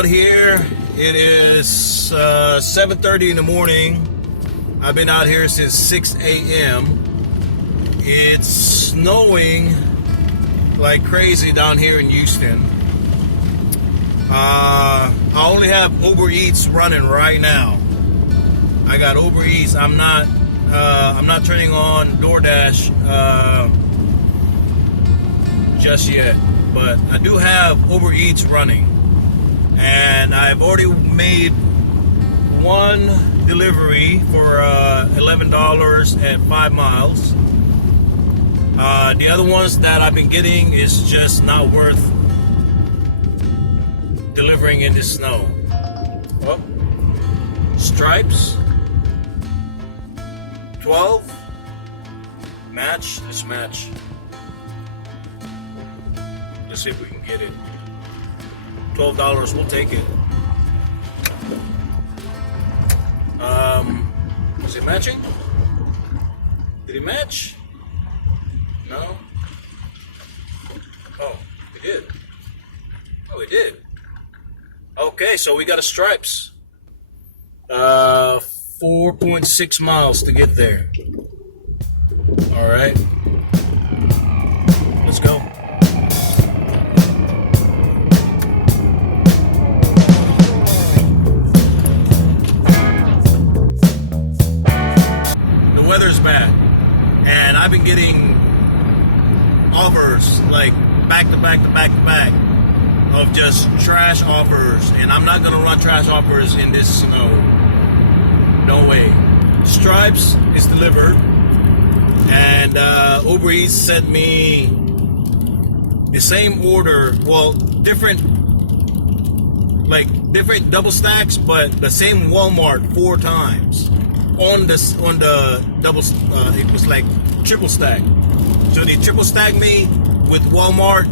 out here. It is 7:30 in the morning. I've been out here since 6 a.m. It's snowing like crazy down here in Houston. I only have Uber Eats running right now. I got Uber Eats. I'm not turning on DoorDash just yet, but I do have Uber Eats running, and I've already made one delivery for $11 at 5 miles. The other ones that I've been getting is just not worth delivering in the snow. Oh, Stripes 12 match. Let's match. Let's see if we can get it. $12, we'll take it. Is it matching? Did it match? No? Oh, it did. Oh, it did. Okay, so we got a Stripes. 4.6 miles to get there. All right. Let's go. The weather's bad, and I've been getting offers like back to back of just trash offers, and I'm not gonna run trash offers in this snow. No way. Stripes is delivered, and Uber Eats sent me the same order, well, different double stacks, but the same Walmart 4 times on the double. It was like triple stack. So they triple stacked me with Walmart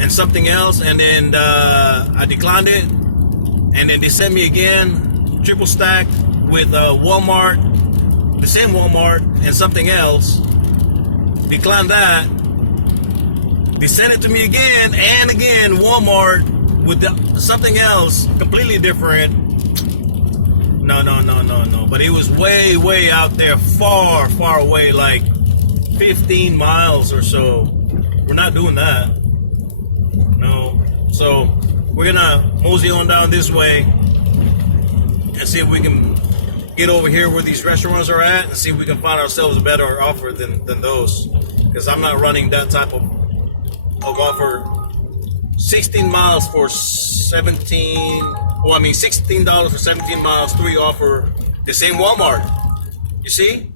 and something else, and then I declined it, and then they sent me again triple stacked with Walmart, the same Walmart and something else. Declined that. They sent it to me again and again, Walmart with something else completely different. No. But it was way out there, far away, like 15 miles or so. We're not doing that. No. So we're gonna mosey on down this way and see if we can get over here where these restaurants are at and see if we can find ourselves a better offer than those. Because I'm not running that type of offer. 16 miles for 17. Well, I mean $16 for 17 miles. 3 offer the same Walmart. You see?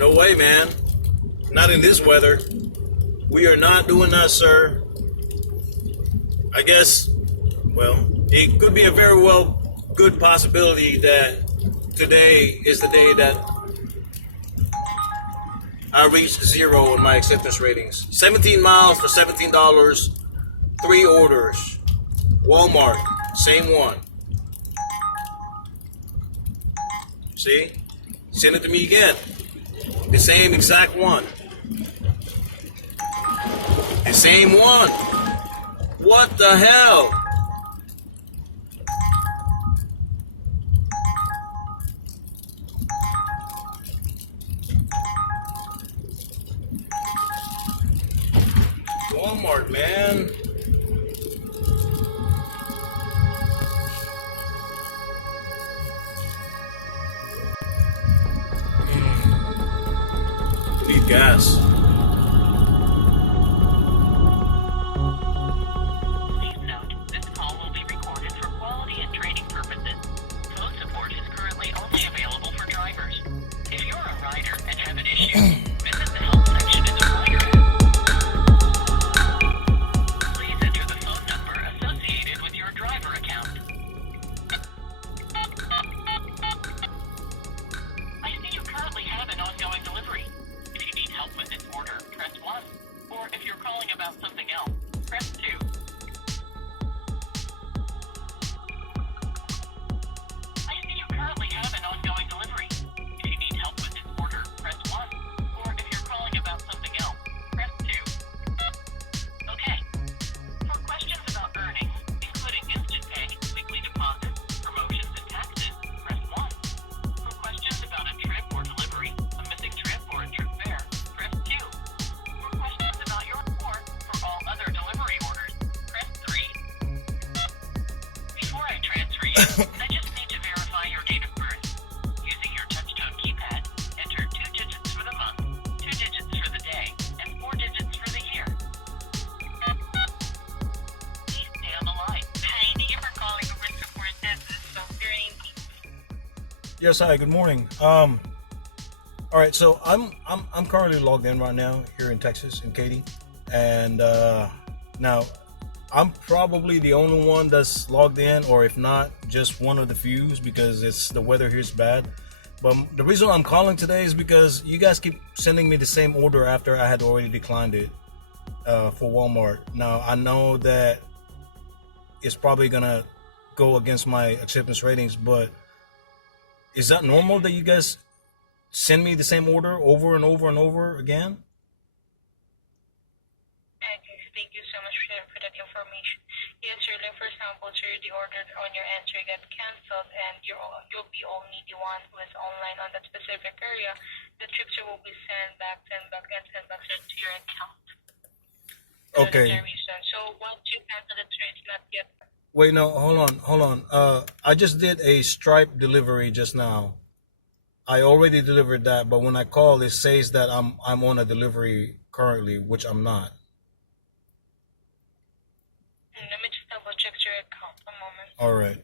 No way, man. Not in this weather. We are not doing that, sir. I guess, well, it could be a very well good possibility that today is the day that I reached 0 on my acceptance ratings. 17 miles for $17, 3 orders. Walmart, same one. See? Send it to me again. The same exact one. The same one. What the hell? Walmart, man. Need gas. Something else. I just need to verify your date of birth. Using your touchtone keypad, enter 2 digits for the month, 2 digits for the day, and 4 digits for the year. Please stay on the line. Hi, thank you for calling Uber Support. This is Sophie. Yes, hi, good morning. All right, so I'm currently logged in right now here in Texas, in Katy, and now I'm probably the only one that's logged in, or if not, just one of the few, because the weather here is bad. But the reason I'm calling today is because you guys keep sending me the same order after I had already declined it for Walmart. Now I know that it's probably gonna go against my acceptance ratings, but is that normal that you guys send me the same order over and over and over again? Okay, thank you so much for that information. Yes, sir, like for example, sir, the order on your end, sir, got canceled, and you'll be only the one who is online on that specific area. The trip, sir, will be sent back, sir, to your account. So Okay. that's the reason. So once you cancel it, sir, it's not yet. Wait, no, hold on. I just did a Stripe delivery just now. I already delivered that, but when I call, it says that I'm on a delivery currently, which I'm not. Let me just double check your account a moment. All right.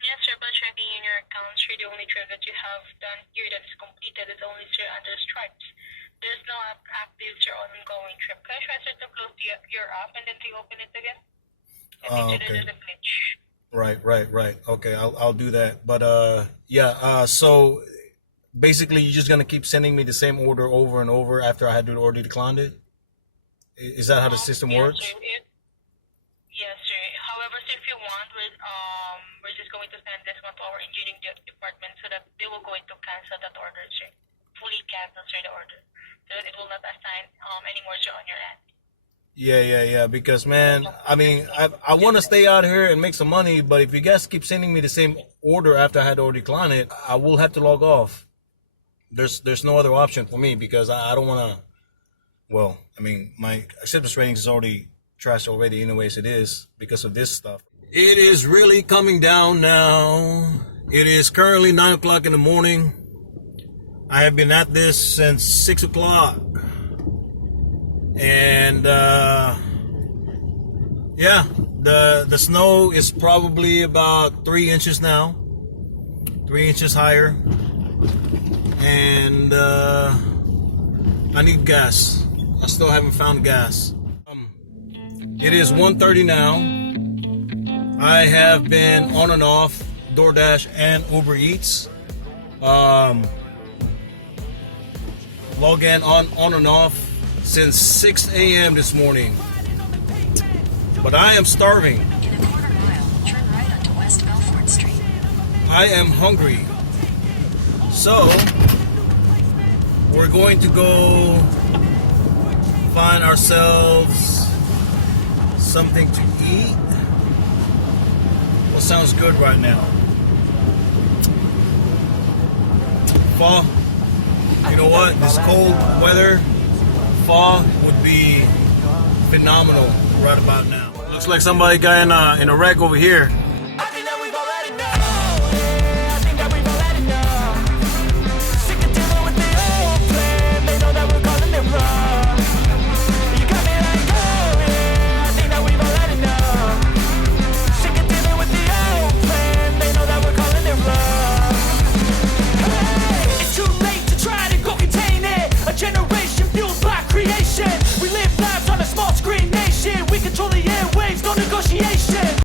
Yes, sir, but checking in your account, sir, the only trip that you have done here that is completed is only, sir, under Stripes. There's no active, sir, ongoing trip. Can I try, sir, to close your app and then reopen it again? I think Okay. there's a glitch. Right. Okay, I'll do that. But yeah. So basically, you're just gonna keep sending me the same order over and over after I had already declined it. Is that how the system Yes, works? sir. Yes, sir. However, sir, if you want, we're just going to send this one to our engineering department so that they will going to cancel that order, sir. Fully cancel, sir, the order. So that it will not assign any more, sir, on your end. Yeah. Because man, I mean, I want to stay out here and make some money, but if you guys keep sending me the same order after I had already declined it, I will have to log off. There's no other option for me because I don't want to. Well, I mean, my acceptance ratings is already trashed already, anyways. It is because of this stuff. It is really coming down now. It is currently 9 o'clock in the morning. I have been at this since 6 o'clock. And yeah, the snow is probably about 3 inches now, 3 inches higher, and I need gas. I still haven't found gas. It is 1:30 now. I have been on and off DoorDash and Uber Eats. Log in on and off since 6 a.m. this morning. But I am starving. In a quarter mile, turn right onto West Belfort Street. I am hungry. So, we're going to go find ourselves something to eat. What sounds good right now? Pho. You know what? This cold weather, pho would be phenomenal right about now. Looks like somebody got in a wreck over here.